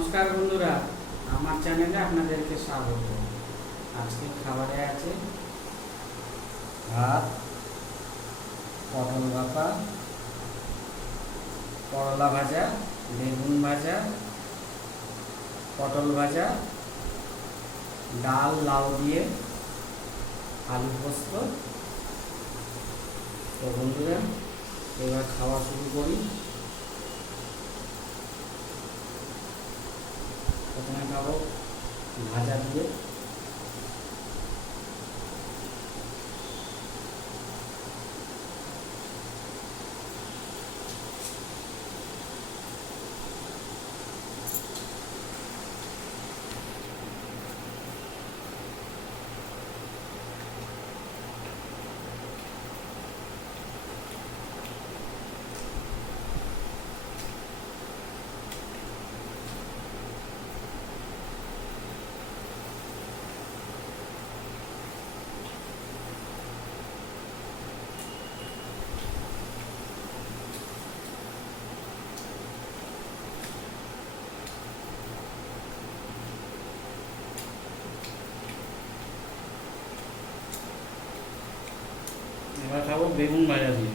নমস্কার বন্ধুরা, আমার চ্যানেলে আপনাদেরকে স্বাগত। আজকে খাবারে আছে ভাত, পটল বাপা করলা ভাজা, বেগুন ভাজা, পটল ভাজা, ডাল, লাউ দিয়ে আলু পোস্ত। তো বন্ধুরা, এবার খাওয়া শুরু করি। প্রথমে খাব ভাজা দিয়ে এবার খাব বেগুন ভাজা দিয়ে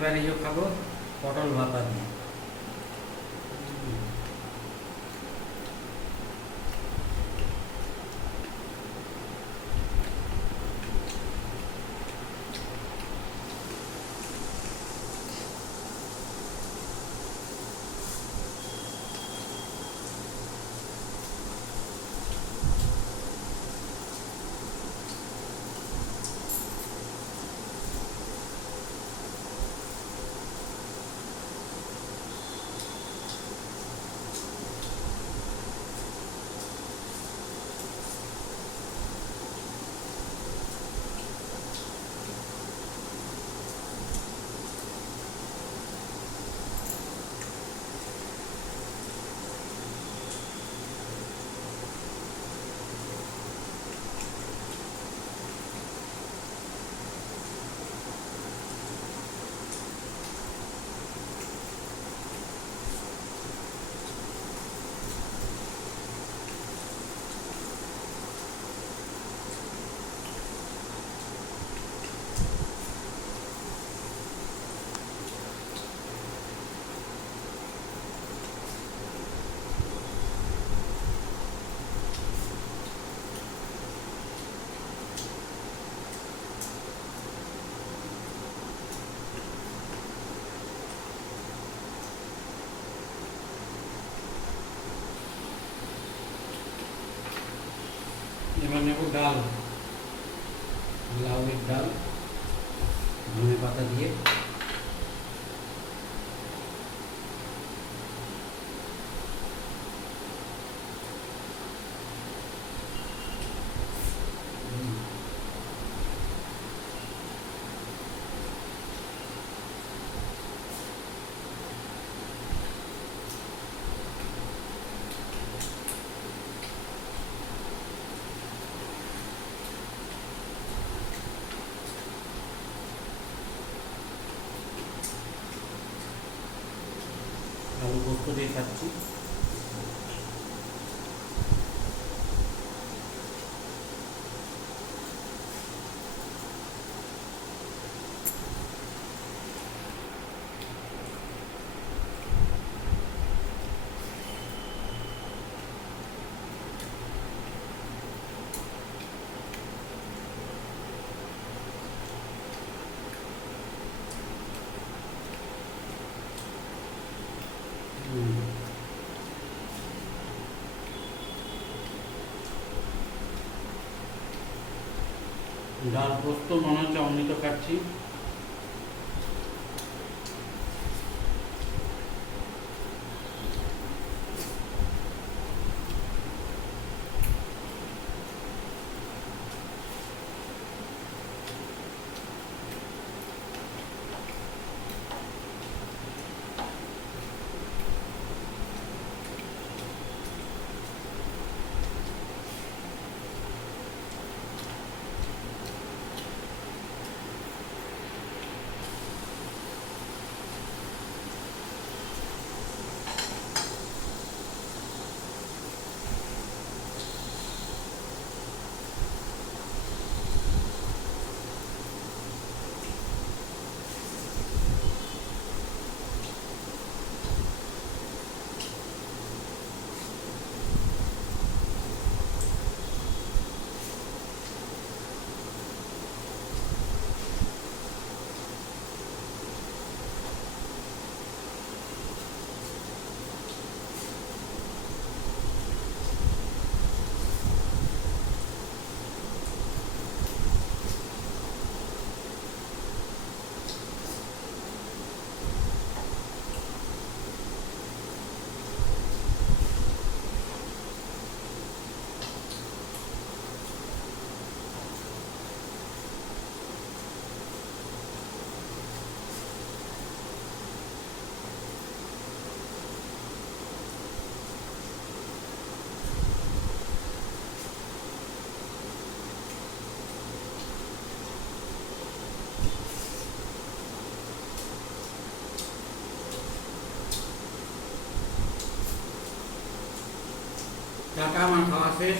এবার এই খাব পটল ভাপা দিয়ে। এবার নেব ডাল। লাউয়ের ডাল ধনে পাতা দিয়ে। আলু পোস্ত ডাল পোস্ত মনে হচ্ছে অমৃত খাচ্ছি কাকা আমার খাওয়া শেষ